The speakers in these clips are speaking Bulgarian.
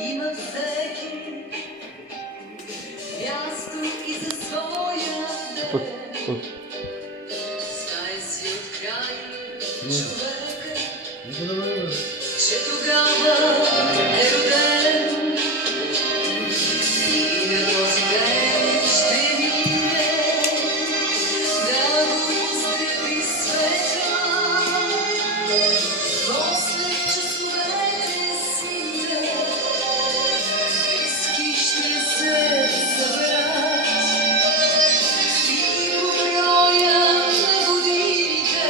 Има всеки място и за своя ден. Знай си от край човека, че тогава е роден. И на този ден ще мине да го поздрави света. После часовете сните близки ще се съберат и по броя на годините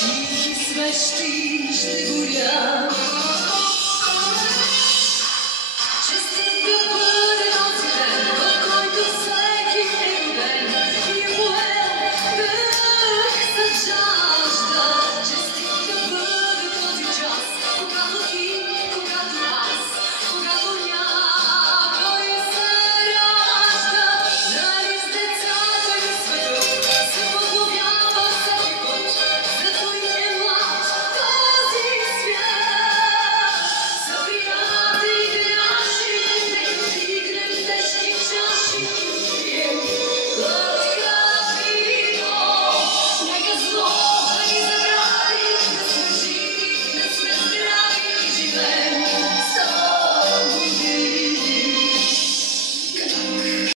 тихи свещи ще горят.